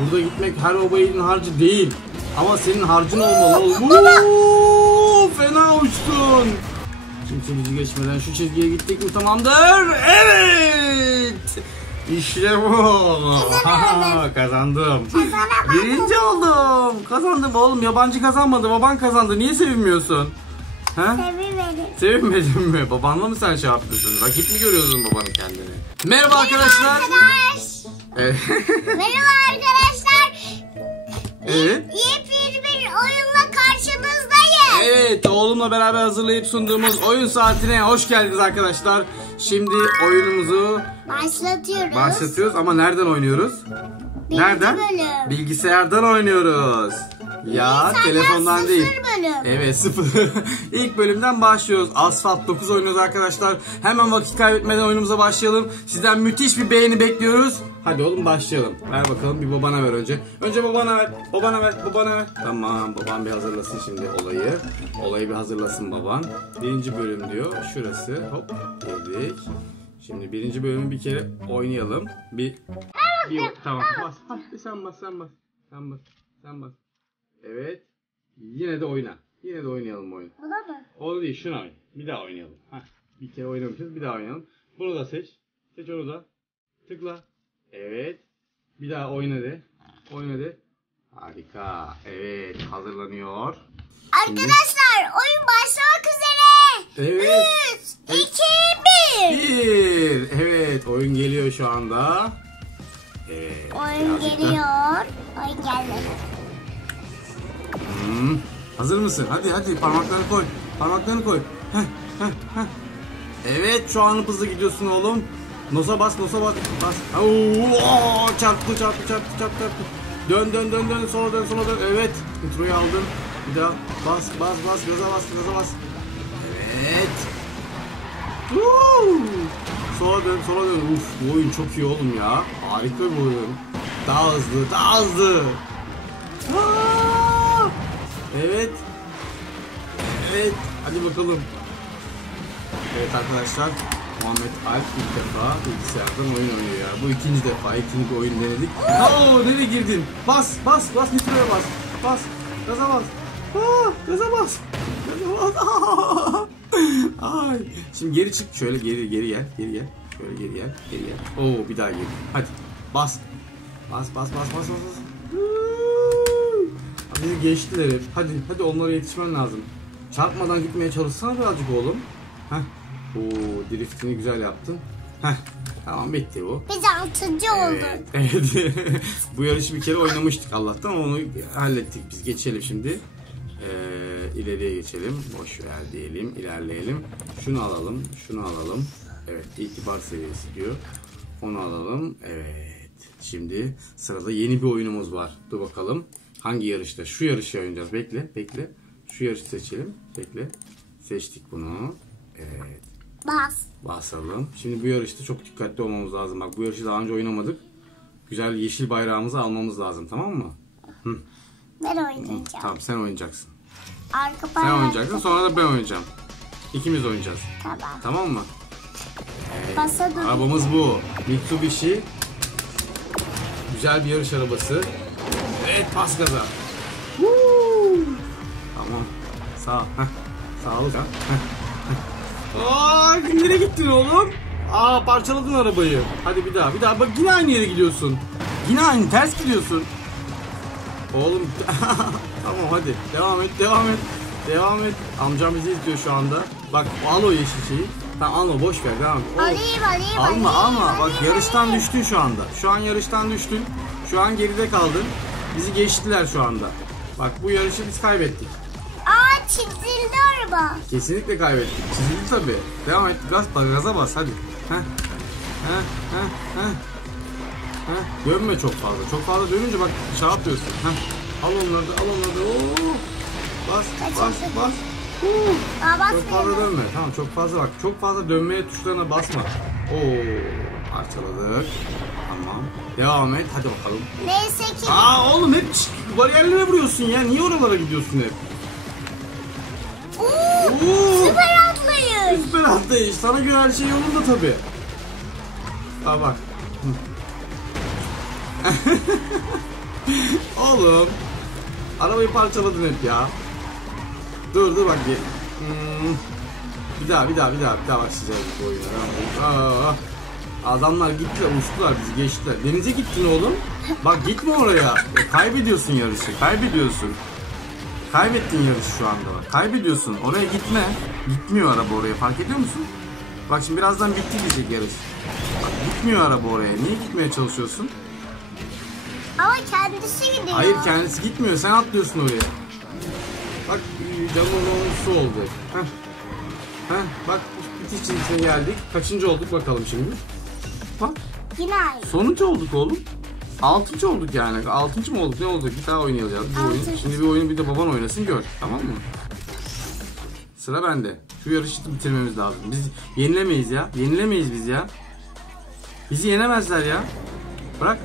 Burada gitmek her yiğidin harcı değil. Ama senin harcın olmalı. Uuu, fena uçtun. Kimse bizi geçmeden şu çizgiye gittik mi tamamdır. Evet. İşte bu. Kazandım. Birinci oldum. Kazandım oğlum. Yabancı kazanmadı. Baban kazandı. Niye sevinmiyorsun? Ha? Sevimedim. Sevinmedin mi? Babanla mı sen şey yapıyorsun? Rakip mi görüyorsun babanın kendini? Merhaba arkadaşlar. Arkadaş. Evet. Merhaba arkadaşlar. evet. Yepyeni bir oyunla karşınızdayım. Evet oğlumla beraber hazırlayıp sunduğumuz oyun saatine hoş geldiniz arkadaşlar. Şimdi oyunumuzu Başlatıyoruz. başlatıyoruz ama nereden oynuyoruz? Birinci Nereden? bölüm. Bilgisayardan oynuyoruz. Ya Bilgisayardan telefondan sıfır değil. bölüm. Evet sıfır. İlk bölümden başlıyoruz. Asfalt 9 oynuyoruz arkadaşlar. Hemen vakit kaybetmeden oyunumuza başlayalım. Sizden müthiş bir beğeni bekliyoruz. Hadi oğlum başlayalım. Ver bakalım bir babana ver önce. Önce babana ver. Babana ver. Babana ver. Tamam babam bir hazırlasın şimdi olayı. Olayı bir hazırlasın baban. Birinci bölüm diyor. Şurası. Hop girdik. Şimdi birinci bölümü bir kere oynayalım. Bir, bir tamam bas. Hadi sen bas sen bas. Sen bas. Sen bas. Evet. Yine de oyna. Yine de oynayalım oyunu. Bu da mı? O değil şunu oyn. Bir daha oynayalım. Heh. Bir kere oynamışız bir daha oynayalım. Bunu da seç. Seç onu da. Tıkla. Evet. Bir daha oyna de. Oyna de. Harika. Evet hazırlanıyor. Arkadaşlar oyun başlamak üzere. Evet. 3, 2, 1. Bir. Evet oyun geliyor şu anda. Evet. Oyun birazcık da- geliyor. Oyun geldi. Hmm. Hazır mısın? Hadi hadi parmaklarını koy. Parmaklarını koy. Heh, heh, heh. Evet şu an hızlı gidiyorsun oğlum. Nosa bas, nosa bas. Bas. Oo, çarptı, çarptı, çarptı, çarptı. Dön, dön, dön, dön, sola dön, sola dön. Evet. Introyu aldın. Bir daha bas, bas, bas, gaza bas, gaza bas. Evet. Woo! Sola dön, sola dön. Uf, bu oyun çok iyi oğlum ya. Harika bir oyun. Daha hızlı, daha hızlı. Aa! Evet. Evet. Hadi bakalım. Evet arkadaşlar. Muhammed Alp ilk defa bilgisayardan oyun oynuyor ya. Bu ikinci defa. ikinci oyun denedik. Oo nereye girdin? Bas bas bas nitroya bas. Bas. Gaza bas. Aa, gaza bas. Gaza bas. Ay. Şimdi geri çık. Şöyle geri geri gel. Geri gel. Şöyle geri gel. Geri gel. Oo bir daha geri. Hadi. Bas. Bas bas bas bas bas. bas. Bizi geçtiler hep. Hadi hadi onlara yetişmen lazım. Çarpmadan gitmeye çalışsana birazcık oğlum. Heh. Oo driftini güzel yaptın. Heh. Tamam bitti bu. Biz altıncı olduk. Evet. evet. bu yarışı bir kere oynamıştık Allah'tan onu hallettik. Biz geçelim şimdi. Ee, ileriye geçelim. Boş ver diyelim. ilerleyelim. Şunu alalım. Şunu alalım. Evet itibar seviyesi diyor. Onu alalım. Evet. Şimdi sırada yeni bir oyunumuz var. Dur bakalım. Hangi yarışta? Şu yarışı oynayacağız. Bekle. Bekle. Şu yarışı seçelim. Bekle. Seçtik bunu. Evet. Bas. Basalım. Şimdi bu yarışta çok dikkatli olmamız lazım. Bak bu yarışı daha önce oynamadık. Güzel yeşil bayrağımızı almamız lazım tamam mı? Ben oynayacağım. Tamam sen oynayacaksın. Arka Sen bayrak. oynayacaksın sonra da ben oynayacağım. İkimiz oynayacağız. Tamam. Tamam mı? Basa dur. Arabamız bu. Mitsubishi. Güzel bir yarış arabası. Evet pas gaza. Woo! Tamam. Sağ. Heh. Sağ ol. Heh. Heh. Aa, nereye gittin oğlum? Aa parçaladın arabayı. Hadi bir daha bir daha. Bak yine aynı yere gidiyorsun. Yine aynı ters gidiyorsun. Oğlum tamam hadi devam et devam et. Devam et. Amcam bizi izliyor şu anda. Bak al o yeşil şeyi. Tamam alma boş ver devam et. Alayım alayım alayım. Alma alma bak alayım, yarıştan alayım. düştün şu anda. Şu an yarıştan düştün. Şu an geride kaldın. Bizi geçtiler şu anda. Bak bu yarışı biz kaybettik. Aa çizildi araba. Kesinlikle kaybettik. Çizildi tabi. Devam et. Gaz, gaza bas hadi. Heh. Heh, heh, heh. Heh. Dönme çok fazla. Çok fazla dönünce bak şey yapıyorsun. Heh. Al onları da al onları da. Oo. Bas bas bas. Aa Çok fazla dönme. Tamam çok fazla bak. Çok fazla dönmeye tuşlarına basma. Oo. Parçaladık. Tamam. Devam et. Hadi bakalım. Neyse ki. Aa oğlum hep bariyerlere vuruyorsun ya. Niye oralara gidiyorsun hep? Oo, Oo. süper atlayış. Süper atlayış. Sana göre her şey yolunda tabi. Aa bak. Oğlum. Arabayı parçaladın hep ya. Dur dur bak. Hmm. Bir daha bir daha bir daha bir daha başlayacağız bu oyuna. Aa, adamlar gittiler uçtular bizi geçtiler. Denize gittin oğlum. Bak gitme oraya. E, kaybediyorsun yarışı. Kaybediyorsun. Kaybettin yarışı şu anda bak. Kaybediyorsun. Oraya gitme. Gitmiyor araba oraya. Fark ediyor musun? Bak şimdi birazdan bitti diyecek yarış. Bak gitmiyor araba oraya. Niye gitmeye çalışıyorsun? Ama kendisi gidiyor. Hayır kendisi gitmiyor. Sen atlıyorsun oraya. Bak canın su oldu. Heh. Heh. Bak bitiş çizgisine geldik. Kaçıncı olduk bakalım şimdi. Bak Yine aynı. sonuncu olduk oğlum. Altıncı olduk yani. Altıncı mı olduk? Ne olacak? Bir daha oynayacağız. Bir oyun. Altıncı. Şimdi bir oyunu bir de baban oynasın gör. Tamam mı? Sıra bende. Şu yarışı bitirmemiz lazım. Biz yenilemeyiz ya. Yenilemeyiz biz ya. Bizi yenemezler ya. Bırak.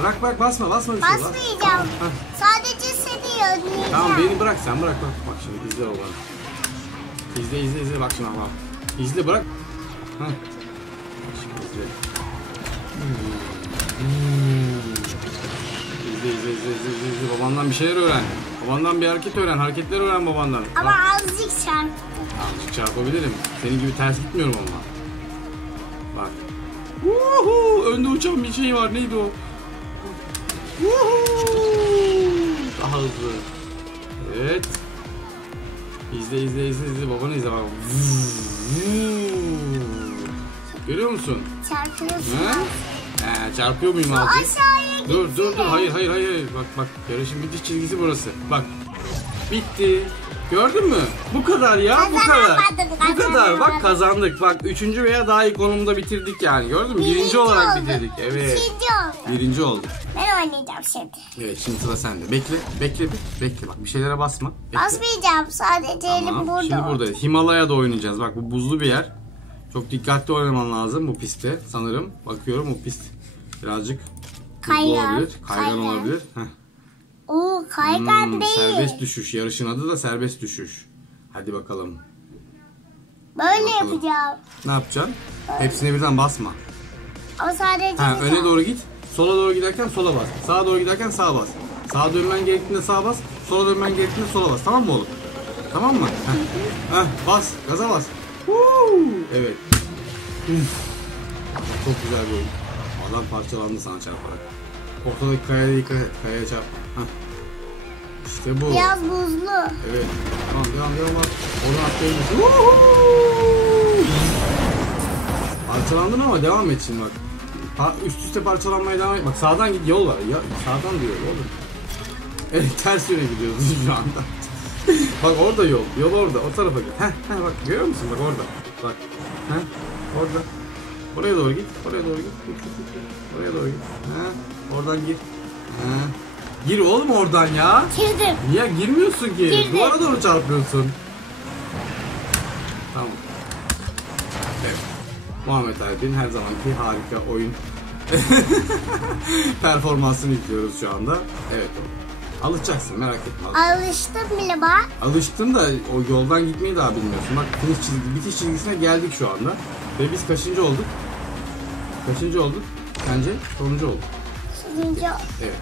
Bırak bırak basma basma bir şey. bas. Basmayacağım. Heh. Sadece seni önleyeceğim. Tamam beni bırak sen bırak bak. Bak şimdi izle oğlan. İzle izle izle bak şimdi bak. İzle bırak. Heh. Şimdi izle. İzle izle izle izle izle izle. Babandan bir şeyler öğren. Babandan bir hareket öğren. Hareketler öğren babandan. Ama Bak, azıcık çarptı. azıcık çarpabilirim. Senin gibi ters gitmiyorum ama. Bak. Uhu, önde uçan bir şey var. Neydi o? Uhu. Daha hızlı. Evet. İzle izle izle izle babanı izle bak. Görüyor musun? Çarpıyorsun. He? He, çarpıyor muyum azıcık? Aşağıya Dur dur dur hayır hayır hayır. bak bak yarışın bitiş çizgisi burası bak bitti gördün mü bu kadar ya bu kadar bu kadar bak kazandık bak üçüncü veya daha iyi konumda bitirdik yani gördün mü birinci, olarak oldu. bitirdik evet İkinci oldu. birinci olduk Ben oynayacağım şimdi. evet şimdi sıra sende bekle bekle bir bekle bak bir şeylere basma bekle. Basmayacağım. Sadece elim Tamam, burada. Şimdi burada Himalaya'da oynayacağız. Bak bu buzlu bir yer. Çok dikkatli oynaman lazım bu pistte sanırım. Bakıyorum bu pist birazcık Kaygan, olabilir. Kaygan, kaygan. olabilir. Heh. Oo kaygan Hmm, değil. serbest düşüş. Yarışın adı da serbest düşüş. Hadi bakalım. Böyle Bakalım. yapacağım. Ne yapacaksın? Hepsine birden basma. Ama sadece Ha, öne doğru git. Sola doğru giderken sola bas. Sağa doğru giderken sağa bas. Sağa dönmen gerektiğinde sağa bas. Sola dönmen gerektiğinde sola bas. Tamam mı oğlum? Tamam mı? Heh. Heh, bas. Gaza bas. Woo! Evet. Çok güzel bir oyun. Adam parçalandı sana çarparak. Ortadaki kayaya dikkat et. Kayaya çarpma. Heh. İşte bu. Biraz buzlu. Evet. Tamam devam devam bak. Onu atlayabilirsin. Parçalandın ama devam et şimdi bak. Pa- üst üste parçalanmaya devam et. Bak sağdan git yol var. Ya, sağdan diyor oğlum. Evet ters yöne gidiyoruz şu anda. bak orada yol. Yol orada. O tarafa git. Heh, heh bak görüyor musun? Bak orada. Bak. Heh, orada. Oraya doğru git. Oraya doğru git. Git, git, git. Oraya doğru git. Heh, oradan gir. Heh. Gir oğlum oradan ya. Girdim. Niye girmiyorsun ki? Girdim. Duvara doğru çarpıyorsun. Tamam. Evet. Muhammed Alp'in her zamanki harika oyun performansını izliyoruz şu anda. Evet. Alışacaksın merak etme. Alıştım bile bak. Alıştın da o yoldan gitmeyi daha bilmiyorsun. Bak finish çizgi, bitiş çizgisine geldik şu anda. Ve biz kaçıncı olduk? Kaçıncı olduk? Sence? Sonuncu olduk. Sonuncu. Evet.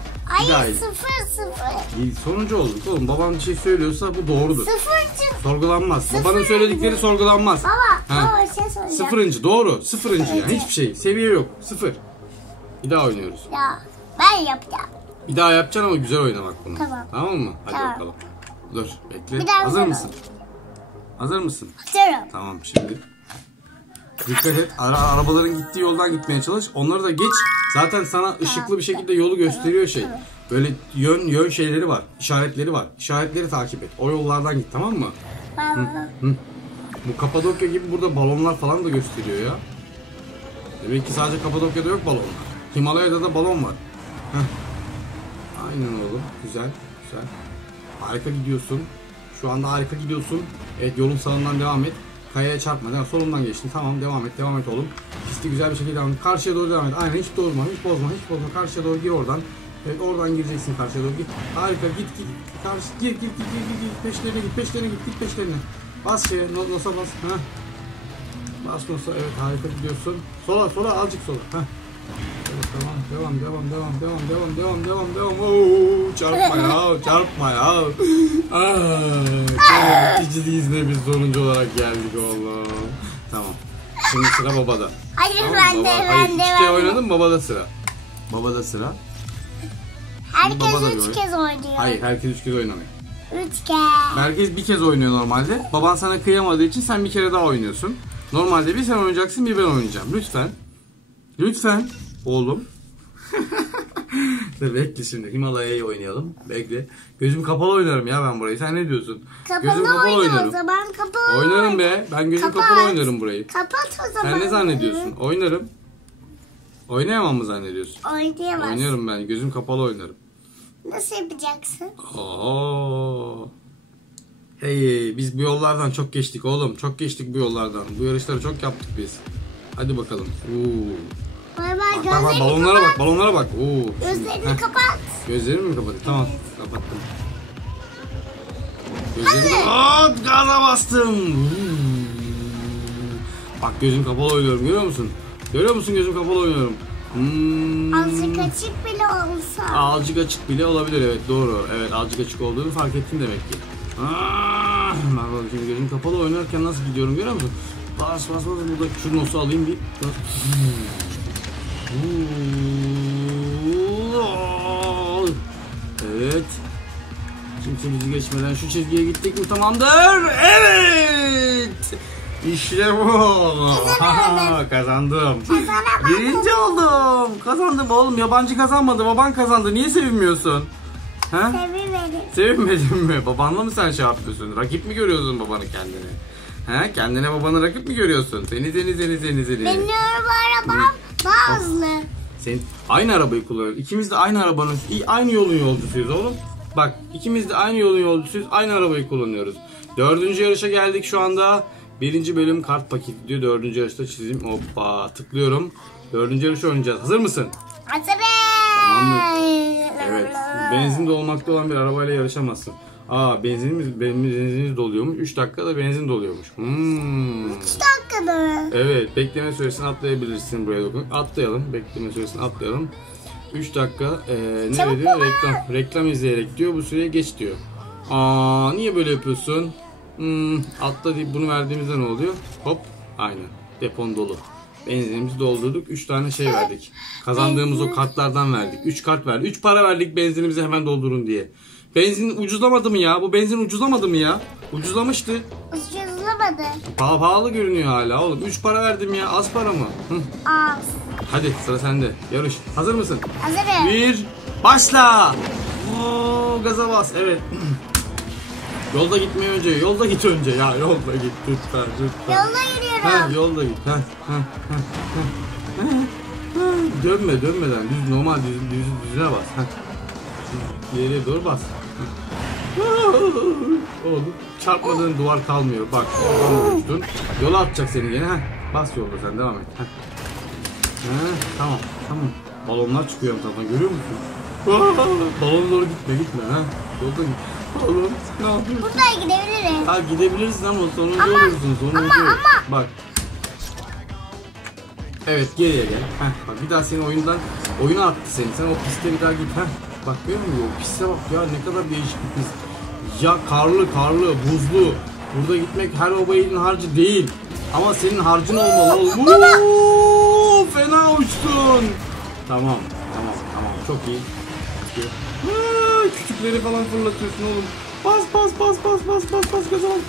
Daha iyi. sıfır sıfır. İyi, Sonuncu olduk oğlum. Babam bir şey söylüyorsa bu doğrudur. Sıfır çık. Sorgulanmaz. Sıfır. Babanın söyledikleri sorgulanmaz. Baba, Ha. baba bir şey soracağım. Sıfırıncı doğru. Sıfırıncı yani hiçbir şey. Seviye yok. Sıfır. Bir daha oynuyoruz. Ya ben yapacağım. Bir daha yapacaksın ama güzel oyna bak bunu. Tamam. Mı? Hadi Tamam. bakalım. Dur bekle. Bir daha Hazır güzel mısın? Hazır mısın? Hazırım. Tamam şimdi. Dikkat et. Ara, arabaların gittiği yoldan gitmeye çalış. Onları da geç. Zaten sana ışıklı bir şekilde yolu gösteriyor şey. Böyle yön yön şeyleri var. işaretleri var. İşaretleri takip et. O yollardan git tamam mı? Baba. Bu Kapadokya gibi burada balonlar falan da gösteriyor ya. Demek ki sadece Kapadokya'da yok balonlar. Himalaya'da da balon var. Heh. Aynen oğlum. Güzel. Güzel. Harika gidiyorsun. Şu anda harika gidiyorsun. Evet yolun sağından devam et. Kayaya çarpma. Devam. Solundan geçtin. Tamam devam et. Devam et oğlum. Pisti güzel bir şekilde devam et. Karşıya doğru devam et. Aynen hiç bozma. Hiç bozma. Hiç bozma. Karşıya doğru gir oradan. Evet oradan gireceksin karşıya doğru. Git. Harika. Git git. Karşı gir git git git. git. Peşlerine git. Peşlerine git. Git peşlerine. Bas şeye. No, nosa bas. Heh. Bas nosa. Evet harika gidiyorsun. Sola sola azıcık sola. Heh. Devam, devam, devam, devam, devam, devam, devam, devam, devam. Oo, çarpma ya, çarpma ya. Aa, bitici dizine biz sonuncu olarak geldik oğlum. Tamam. Şimdi sıra babada. Hayır Tamam, ben de baba. Hayır, ben kere de. oynadın babada sıra. Babada sıra. Herkes baba da üç kez oynuyor. Hayır herkes üç kez oynamıyor. Üç kez. Herkes bir kez oynuyor normalde. Baban sana kıyamadığı için sen bir kere daha oynuyorsun. Normalde bir sen oynayacaksın bir ben oynayacağım. Lütfen. Lütfen. Oğlum. Dur bekle şimdi Himalaya'yı oynayalım. Bekle. Gözüm kapalı oynarım ya ben burayı. Sen ne diyorsun? Kapalı gözüm kapalı oyna oynarım. o zaman kapalı Oynarım oyna. be. Ben gözüm Kapat. kapalı oynarım burayı. Kapat o zaman. Sen ne zannediyorsun? Oynarım. Oynayamam mı zannediyorsun? Oynayamaz. Oynuyorum ben. Gözüm kapalı oynarım. Nasıl yapacaksın? Oo. Hey biz bu yollardan çok geçtik oğlum. Çok geçtik bu yollardan. Bu yarışları çok yaptık biz. Hadi bakalım. Oo. Bay bay Bak, bak, bak, balonlara kapat. bak balonlara bak. Oo. Gözlerini heh, kapat. Gözlerimi mi kapatayım? Tamam kapattım. Gözlerimi... Hop gaza bastım. Oo. Bak gözüm kapalı oynuyorum görüyor musun? Görüyor musun gözüm kapalı oynuyorum. Hmm. Azıcık açık bile olsa. Azıcık açık bile olabilir evet doğru. Evet azıcık açık olduğunu fark ettin demek ki. Ah, ben bakayım şimdi gözüm kapalı oynarken nasıl gidiyorum görüyor musun? Bas bas bas burada şu nosu alayım bir. Evet. Kimse bizi geçmeden şu çizgiye gittik mi tamamdır. Evet. İşte bu. Kazandım. Birinci oldum. Kazandım oğlum. Yabancı kazanmadı. Baban kazandı. Niye sevinmiyorsun? Ha? Seviverim. Sevinmedin mi? Babanla mı sen şey yapıyorsun? Rakip mi görüyorsun babanı kendine? Ha? Kendine babanı rakip mi görüyorsun? Seni seni seni seni seni. Benim arabam daha hızlı. Sen aynı arabayı kullanıyoruz. İkimiz de aynı arabanın, aynı yolun yolcusuyuz oğlum. Bak ikimiz de aynı yolun yolcusuyuz. Aynı arabayı kullanıyoruz. Dördüncü yarışa geldik şu anda. Birinci bölüm kart paketi diyor. Dördüncü yarışta çizim. Hoppa tıklıyorum. Dördüncü yarışı oynayacağız. Hazır mısın? Hazırım. Evet. Benzin dolmakta olan bir arabayla yarışamazsın. Aa benzinimiz, benzinimiz doluyormuş. 3 dakikada benzin doluyormuş. Hmm. Üç dakikada. Evet, bekleme süresini atlayabilirsin buraya dokun. Atlayalım, bekleme süresini atlayalım. 3 dakika ee, ne Çabuk diyor? baba. Reklam, reklam izleyerek diyor. Bu süreye geç diyor. Aa, niye böyle yapıyorsun? Hmm, atla deyip bunu verdiğimizde ne oluyor? Hop, aynen. Depon dolu. Benzinimizi doldurduk. 3 tane şey verdik. Kazandığımız o kartlardan verdik. 3 kart verdik. 3 para verdik benzinimizi hemen doldurun diye. Benzin ucuzlamadı mı ya? Bu benzin ucuzlamadı mı ya? Ucuzlamıştı. Ucuzlamadı. Paha- pahalı görünüyor hala oğlum. 3 para verdim ya. Az para mı? Hı. Az. Hadi sıra sende. Yarış. Hazır mısın? Hazırım. Bir. Başla. Oo, gaza bas. Evet. yolda gitmeye önce. Yolda git önce. Ya yolda git lütfen lütfen. Yolda Ha, yürüyorum. yolda git. Ha, ha, ha, ha, ha, ha. Dönme dönmeden düz normal düz, düz düzüne bas. Ha. İleriye doğru bas. Ha. Çarpmadığın duvar kalmıyor. Bak oradan uçtun. Yola atacak seni gene. Ha. Bas yolda sen devam et. Ha. Ha, tamam tamam. Balonlar çıkıyor taraftan görüyor musun? Aa, Balona doğru gitme gitme ha. Yolda git. Balon ne yapıyorsun? Buradan gidebilirim. Ha gidebilirsin ama sonuncu Ama- olursun sonuncu. ama- ama- Bak. Evet geriye gel. Heh, bak bir daha seni oyundan oyuna attı seni. Sen o piste bir daha git. Heh. Bak görüyor musun? O piste bak ya ne kadar değişik bir pist. Ya karlı karlı buzlu. Burada gitmek her obayın harcı değil. Ama senin harcın olmalı. oğlum. Uuu, fena uçtun. Tamam tamam tamam çok iyi. Aa, küçükleri falan fırlatıyorsun oğlum. Bas bas bas bas bas bas bas gaza bas.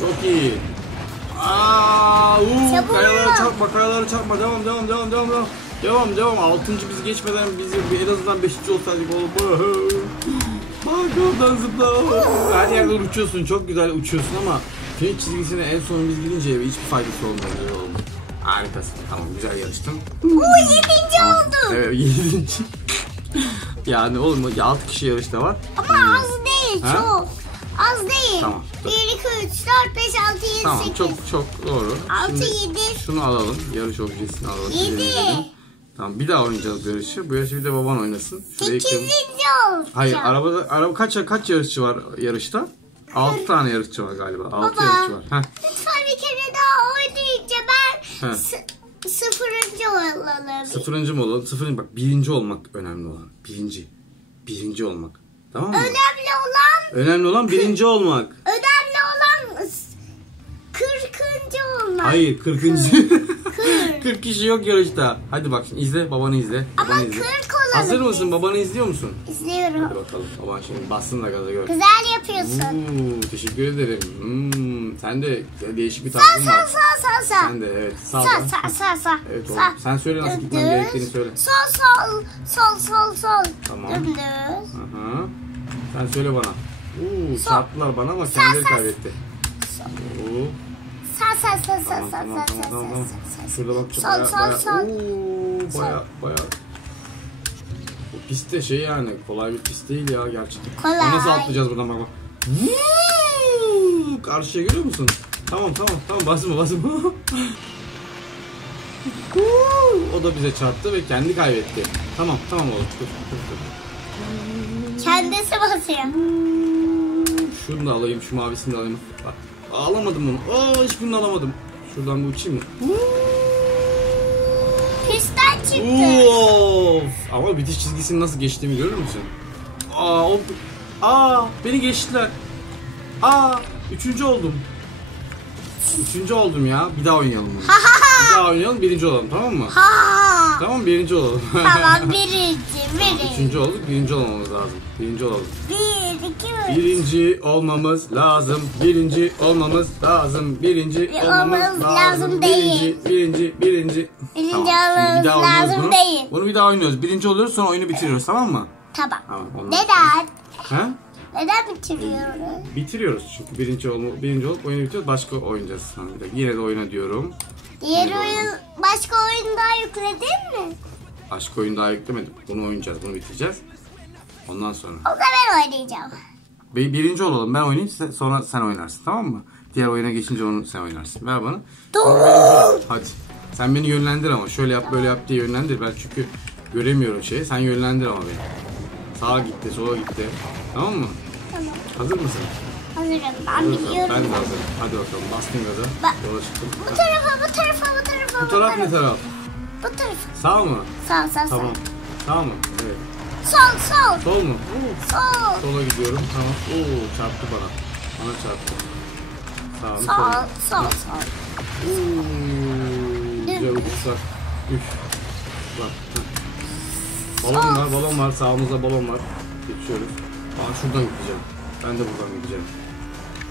Çok iyi. Aa, uu, kayalara çarpma, kayalara çarpma. Devam, devam, devam, devam, devam. Devam devam. Altıncı biz geçmeden biz en azından beşinci olsaydık oğlum. Bak oradan zıpla. Her yerden uçuyorsun. Çok güzel uçuyorsun ama finish çizgisine en son biz gidince hiçbir faydası olmuyor oğlum. Harikasın. Tamam güzel yarıştın. Uuu yedinci oldum. Evet yedinci. yani oğlum ya altı kişi yarışta var. Ama hmm. az değil ha? çok. Az değil. Tamam. 1, 2, 3, 4, 5, 6, 7, tamam, 8. Tamam çok çok doğru. 6, Şimdi 7. Şunu alalım. Yarış objesini alalım. 7. Tamam bir daha oynayacağız bu yarışı. Bu yarışı bir de baban oynasın. Şurayı kır- Sekizinci olacağım. Hayır arabada araba kaç kaç yarışçı var yarışta? 6 tane yarışçı var galiba. 6 Baba. yarışçı var. Heh. Lütfen bir kere daha oynayınca ben He. sı- sıfır olalım. Sıfırıncı mı olalım? Sıfırıncı bak birinci olmak önemli olan. Birinci. Birinci olmak. Tamam mı? Önemli olan, Önemli olan birinci olmak. önemli olan s- kırkıncı olmak. Hayır kırkıncı. Kırk kişi yok yarışta. Hadi bak şimdi izle babanı izle. Ama Babanı izle. kırk olalım. Hazır mısın? Babanı izliyor musun? Hadi İzliyorum. bakalım. Baban şimdi bassın da gaza gör. Güzel yapıyorsun. Oo, teşekkür ederim. Hmm, sen de değişik bir Sağ tarzın sağ var. sağ sağ sağ. Sen de evet. Sağ Sağ sağ sağ sağ. Evet oğlum. Sağ. Sen söyle nasıl gitmem gerektiğini söyle. Sol sol sol sol sol. Tamam. Dümdüz. Sen söyle bana. Oo, Sağ. çarptılar bana ama Sağ, kendileri sağ. kaybetti. Oo. Tamam sağ tamam sağ tamam. sağ tamam. sağ. Şurada bak. Sol, baya, sol. Oo, baya baya. Bu pist de şey yani kolay bir pist değil ya gerçekten. Kolay. Nasıl atlayacağız buradan bak bak. Vuuu! Karşıya görüyor musun? Tamam tamam tamam basma basma. O da bize çarptı ve kendi kaybetti. Tamam tamam oğlum. Dur, dur, dur. Kendisi basıyor. Şunu da alayım, şu mavisini de alayım. Bak, alamadım bunu. Aa, hiçbirini alamadım. Şuradan bir uçayım mı? Pistten çıktı. Of! Ama bitiş çizgisini nasıl geçtiğimi görür müsün? Aa, o... Aa, beni geçtiler. Aa, üçüncü oldum. Üçüncü oldum ya. Bir daha oynayalım bunu. bir daha oynayalım, birinci olalım tamam mı? Ha. Tamam, birinci olalım. Tamam birinci birinci. Üçüncü olduk, birinci olmamız lazım. Birinci olalım. Bir iki üç. Birinci olmamız lazım. Birinci olmamız lazım. Birinci olmamız lazım. Birinci, değil. birinci, birinci. Birinci şimdi olmamız bir daha oynuyoruz lazım bunu. değil. Bunu bir daha oynuyoruz. Birinci oluyoruz sonra oyunu bitiriyoruz tamam mı? Tamam. Tamam. ondan Neden? sonra- He? Neden bitiriyoruz? Bitiriyoruz çünkü birinci olma, birinci olup oyunu bitiriyoruz. Başka oynayacağız. sonra bir de. Yine de oyna diyorum. Diğer Neydi oyun başka oyun daha yükledin mi? Başka oyun daha yüklemedim. Bunu oynayacağız. Bunu bitireceğiz. Ondan sonra. O da ben oynayacağım. Bir, birinci olalım. Ben oynayayım. Sonra sen oynarsın. Tamam mı? Diğer oyuna geçince onu sen oynarsın. Ver bana. Doğru. Hadi. Sen beni yönlendir ama. Şöyle yap böyle yap diye yönlendir. Ben çünkü göremiyorum şeyi. Sen yönlendir ama beni. Sağa gitti, sola gitti. Tamam mı? Tamam. Hazır mısın? Hazırım. Ben Hazırsan biliyorum. Ben de hazırım. Hadi bakalım. Bastın gaza. Bak. Yola çıktım. Bu tarafa, bu tarafa, bu tarafa, Bu taraf ne taraf? Bu tarafa. Sağ mı? Sağ, sağ, sağ. Tamam. Sağ mı? Evet. Sol, sol, Sol mu? sol. Sola gidiyorum. Tamam. Oo çarptı bana. Bana çarptı. Sağ mı? Sol, Sol sol. Oo, Güzel uçuşlar. Üf. Bak. Balon var, balon var. Sağımızda balon var. Geçiyoruz. Aa şuradan gideceğim. Ben de buradan gideceğim.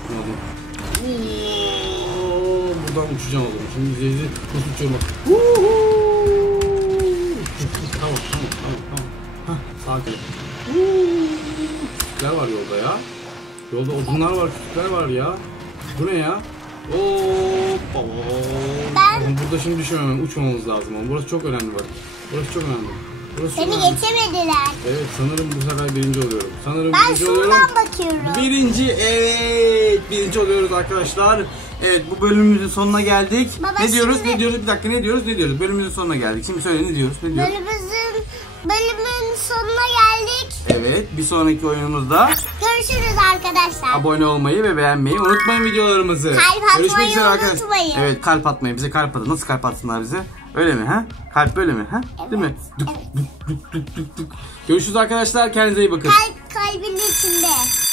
Şunu alayım. Oo, buradan uçacağım o zaman. Şimdi izleyici nasıl uçuyorum tamam, tamam, tamam, tamam. Hah, sakin. Küçükler var yolda ya. Yolda odunlar var, küçükler var ya. Bu ne ya? Hoppa. Ben- Oğlum Burada şimdi düşmemem, uçmamamız lazım. oğlum. Burası çok önemli bak. Burası çok önemli. Burası çok Seni önemli. geçemediler. Evet sanırım bu sefer birinci oluyorum. Sanırım Ben birinci oluyorum. Bakıyorum. Birinci evet birinci oluyoruz arkadaşlar. Evet bu bölümümüzün sonuna geldik. Baba, ne diyoruz şimdi- ne diyoruz bir dakika ne diyoruz ne diyoruz bölümümüzün sonuna geldik. Şimdi söyle ne diyoruz ne diyoruz? Bölümümüzün, bölümün sonuna geldik. Evet bir sonraki oyunumuzda Görüşürüz arkadaşlar. abone olmayı ve beğenmeyi unutmayın videolarımızı. Kalp atmayı Görüşmek üzere arkadaşlar. unutmayın. Evet kalp atmayı bize kalp atın. Nasıl kalp atsınlar bize? Öyle mi ha? Kalp böyle mi ha? Değil mi? Duk, Evet. duk, duk, duk, duk, duk. Görüşürüz arkadaşlar. Kendinize iyi bakın. Kalp kalbin içinde.